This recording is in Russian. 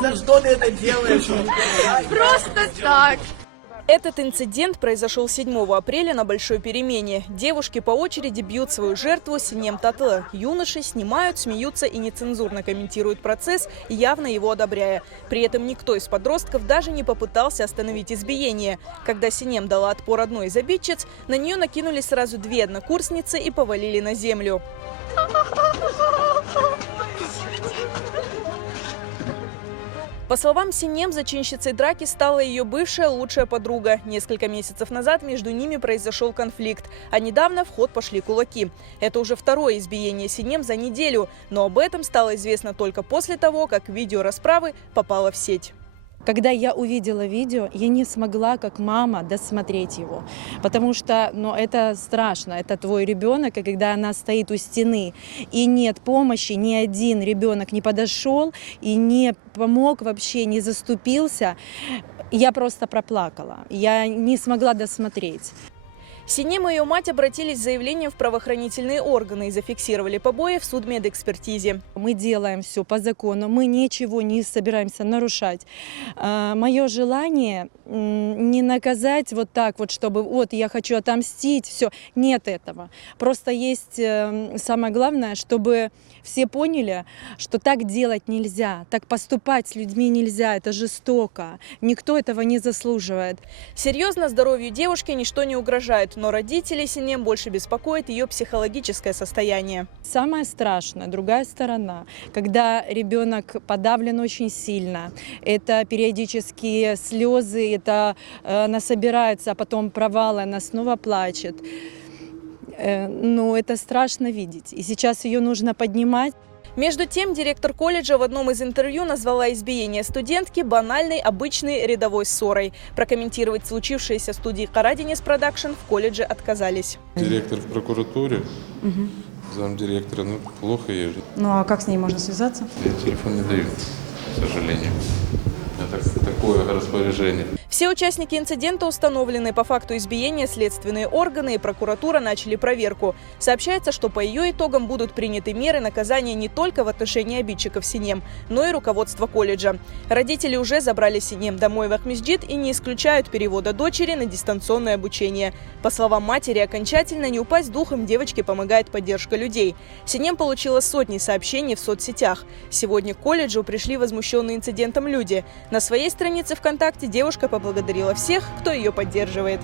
За что ты это делаешь? Просто так. Этот инцидент произошел 7 апреля на Большой перемене. Девушки по очереди бьют свою жертву Синем Татлы. Юноши снимают, смеются и нецензурно комментируют процесс, явно его одобряя. При этом никто из подростков даже не попытался остановить избиение. Когда Синем дала отпор одной из обидчиц, на нее накинулись сразу 2 однокурсницы и повалили на землю. По словам Синем, зачинщицей драки стала ее бывшая лучшая подруга. Несколько месяцев назад между ними произошел конфликт, а недавно в ход пошли кулаки. Это уже 2-е избиение Синем за неделю, но об этом стало известно только после того, как видео расправы попало в сеть. Когда я увидела видео, я не смогла, как мама, досмотреть его. Потому что это страшно. Это твой ребенок, и когда она стоит у стены, и нет помощи, ни один ребенок не подошел и не помог вообще, не заступился, я просто проплакала. Я не смогла досмотреть. Синем и ее мать обратились с заявлением в правоохранительные органы и зафиксировали побои в судмедэкспертизе. Мы делаем все по закону, мы ничего не собираемся нарушать. Мое желание не наказать вот так вот, чтобы вот я хочу отомстить, все. Нет этого. Просто есть самое главное, чтобы все поняли, что так делать нельзя, так поступать с людьми нельзя, это жестоко. Никто этого не заслуживает. Серьезно, здоровью девушки ничто не угрожает, но родителей Синем больше беспокоит ее психологическое состояние. Самое страшное, другая сторона, когда ребенок подавлен очень сильно, это периодические слезы, это она собирается, а потом провалы, она снова плачет. Это страшно видеть, и сейчас ее нужно поднимать. Между тем, директор колледжа в одном из интервью назвала избиение студентки банальной, обычной рядовой ссорой. Прокомментировать случившееся студии Карадинес Продакшн в колледже отказались. Директор в прокуратуре, замдиректора, плохо ей. Ну а как с ней можно связаться? Я телефон не даю, к сожалению. Это такое распоряжение. Все участники инцидента установлены. По факту избиения следственные органы и прокуратура начали проверку. Сообщается, что по ее итогам будут приняты меры наказания не только в отношении обидчиков Синем, но и руководства колледжа. Родители уже забрали Синем домой в Ахмеджит и не исключают перевода дочери на дистанционное обучение. По словам матери, окончательно не упасть духом девочке помогает поддержка людей. Синем получила сотни сообщений в соцсетях. Сегодня к колледжу пришли возмущенные инцидентом люди. На своей странице ВКонтакте девушка поблагодарила всех, кто ее поддерживает.